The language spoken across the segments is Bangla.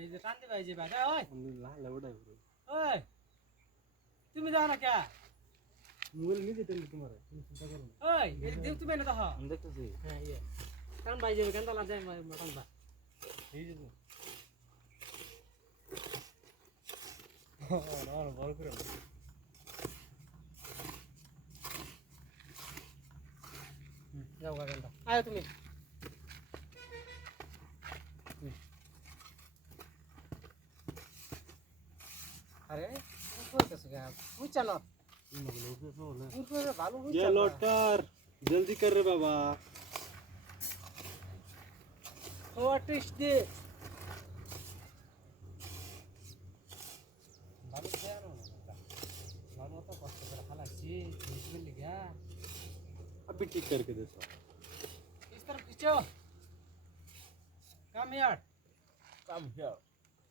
এই যে টান দিবা এই যে ভাই ওই লাল ওটাই ওই তুমি যাও না কে মোবাইল নিজে টেনে তোমার তুমি চিন্তা করো না ওই এই দেখ তুমি না দেখো আমি দেখতেছি হ্যাঁ ইয়ে টান ভাই যে কেন লা দেয় টান ভাই এই যে না না বড় করে যাও গানটা আয় তুমি আরে কইতেছ কে বুঝছ না উঠবে ভালো বুঝছ ये लौटकर जल्दी कर रे बाबा হোয়াট ইজ দিস ভালো জানো না ভালো তো কষ্ট করে হালাছি বুঝলি লিগা अभी ठीक करके देता इस तरफ खींचो कम हियर कम हियर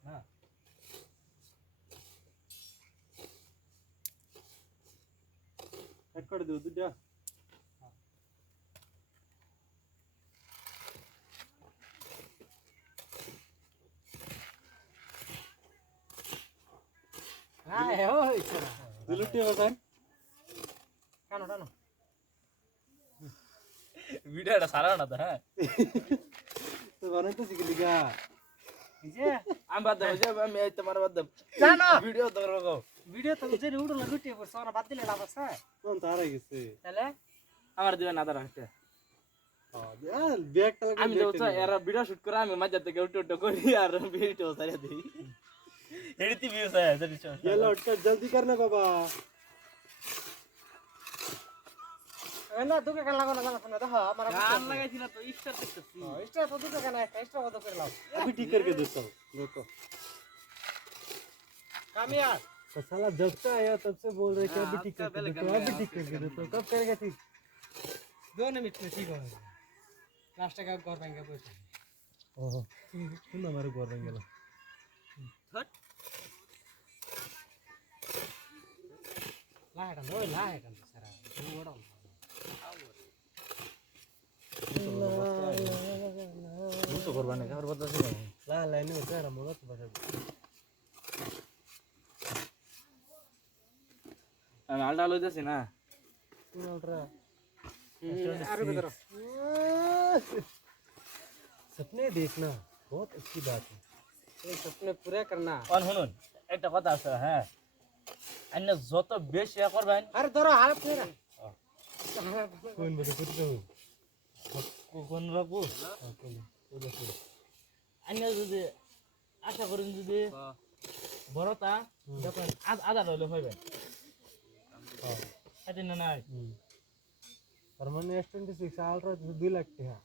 हाँ कट कर दो तुझे हाँ है वो इतना दिलुटी बसन कानो कानो ভিডিওটা সারা না তো হ্যাঁ তো বানাইতে শিখলি গা যে আমি বাদ দাও যে আমি এই তোমার বাদ দাও জানো ভিডিও তো করো ভিডিও তো যে উড়ো লুটি পর সোনা বাদ দিলে লাভ আছে কোন তার গেছে তাহলে আমার দিবেন না তারা হাতে হ্যাঁ ব্যাগটা লাগে আমি তো এরা ভিডিও শুট করে আমি মজা থেকে উঠে করি আর ভিডিও সারা দেই এডিটি ভিউস আছে দেখছো ये लौट कर जल्दी करना बाबा না দুকে কান লাগানো জানা শোনা দেখো আমার গান লাগাইছিল তো স্টার দেখতেছি এক্সট্রা তো দুকে কান এক্সট্রা কত করে লাও अभी ठीक करके देता हूं देखो कम यार तो साला जब से आया तब से बोल रहे कि अभी ठीक करके देता हूं अभी ठीक करके देता हूं कब करेगा ठीक 2 मिनट में ठीक हो जाएगा लास्ट का घर बैंक पैसा ओहो सुन ना मेरे गोर गेला हट लाहेटन सारा बड़ा तो करवाने का और बता से ला लाइन में तेरा मोला तो बता আমি আলটা লইতেছি না तुम उठरा आरो के तरफ सपने देखना बहुत अच्छी बात है ये सपने पूरे करना और শুনুন একটা কথা আছে হ্যাঁ আপনি যত বেশি করবেন अरे धरो हाथ मेरा কোন বলে করতে হবে কোন রাখবো আপনি যদি আশা করেন যদি বড়টা যখন আধা হলে হইবে এটা না নাই আর মানে S26 আলট্রা 2 লাখ টাকা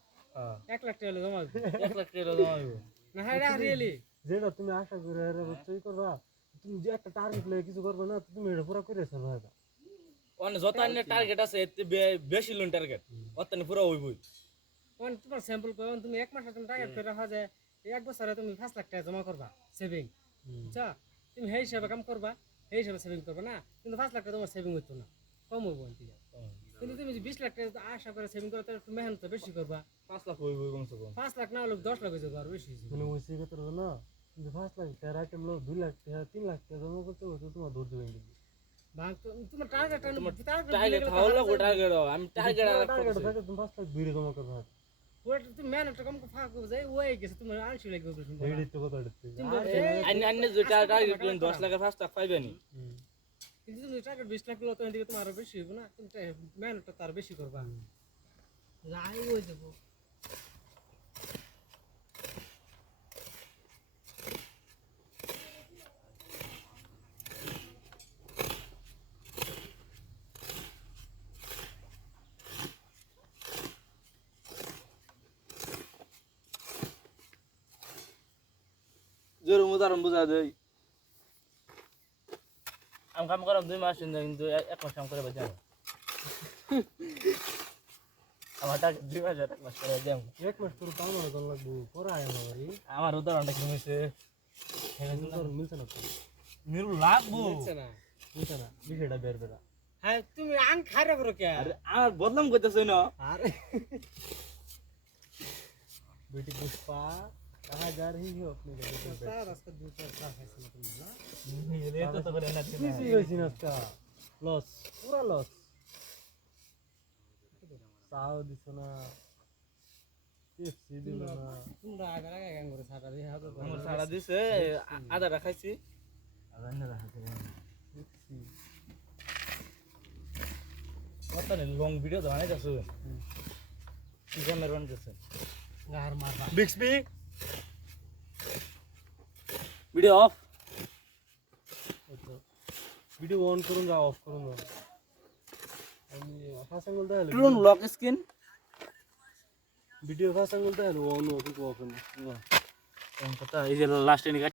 1 লাখ টাকা জমা 1 লাখ টাকা জমা হইব না এটা রিয়েলি যেটা তুমি আশা করে এর বচ্চই করবা তুমি যে একটা টার্গেট লয়ে কিছু করবে না তুমি এটা পুরো করে ছাড়বা এটা অনে যত আন্য টার্গেট আছে এতে বেশি লোন টার্গেট অতনে পুরো হইবই কোন তোমার স্যাম্পল কোন তুমি এক মাস তুমি টার্গেট করে রাখা যায় এক বছরে তুমি 5 লাখ টাকা জমা করবা সেভিং আচ্ছা তুমি এই হিসাবে কাম করবা এই হিসাবে সেভিং করবা না কিন্তু 5 লাখ টাকা তোমার সেভিং হইতো না কম হইব অন্তিয়া কিন্তু তুমি 20 লাখ টাকা আশা করে সেভিং করতে একটু মেহনত বেশি করবা 5 লাখ হইবই কমসে কম 5 লাখ না হলে 10 লাখ হয়ে যাবে আর বেশি মানে ওইসে কথা না কিন্তু 5 লাখ টাকা আইটেম লো 2 লাখ টাকা 3 লাখ টাকা জমা করতে হবে তোমার ধৈর্য ভেঙে যাবে ভাঙ তো তোমার টার্গেট টার্গেট হলো টার্গেট আমি টার্গেট আর টার্গেট থাকে তুমি 5 লাখ দুইরে জমা করবা ওটা তুমি মেহনত কম কো ফাঁক হয়ে যায় ওই গেছে তোমার আলসি লাগবে অপারেশন এইডি তো কথা দিতে আন্য যে টার্গেট 10 লাখের 5 লাখ পাইবেনি কিন্তু তুমি টার্গেট 20 লাখ তো এদিকে তোমার আরো বেশি হবে না তুমি মেহনত তার বেশি করবা যাই হয়ে যাব জোর উদাহরণ বুঝা দেই আমি কাম করাম 2 মাস কিন্তু এক মাস কাম করে বাজা আমার টাকা 2000 টাকা মাস করে দেম এক মাস পুরো কাম না কোন লাগবো পরে আয় আমারই আমার উদাহরণটা কি হইছে মিলছে না মিরু লাগবো মিলছে না বিষয়টা বের বেরা হ্যাঁ তুমি আং খারে করো কে আরে আর বদনাম কইতাছ না আরে বেটি পুষ্পা 1000 ही हो अपने স্যার আজকে 2-4 চা খাইছি না তুমি না ये तो करे ना কিছুই হয়েছি না আজকে লস পুরা লস চাও দিছ না পেপসি দিল না তোমরা আগে আগে গান করে সারা দিয়ে হাতে আমার সারা দিছে আদাটা খাইছি পেপসি কত লং ভিডিও তো বানাইতাছ কি গানের বানাইতাছ গার মারবা বিক্সবি ভিডিও অফ ভিডিও অন করুন যা অফ করুন যা আমি ফার্স্ট আঙ্গুল দেখালে টুন লক স্ক্রিন ভিডিও ফার্স্ট আঙ্গুল দেখালে অন অফ অফ কথা এই যে লাস্ট এনে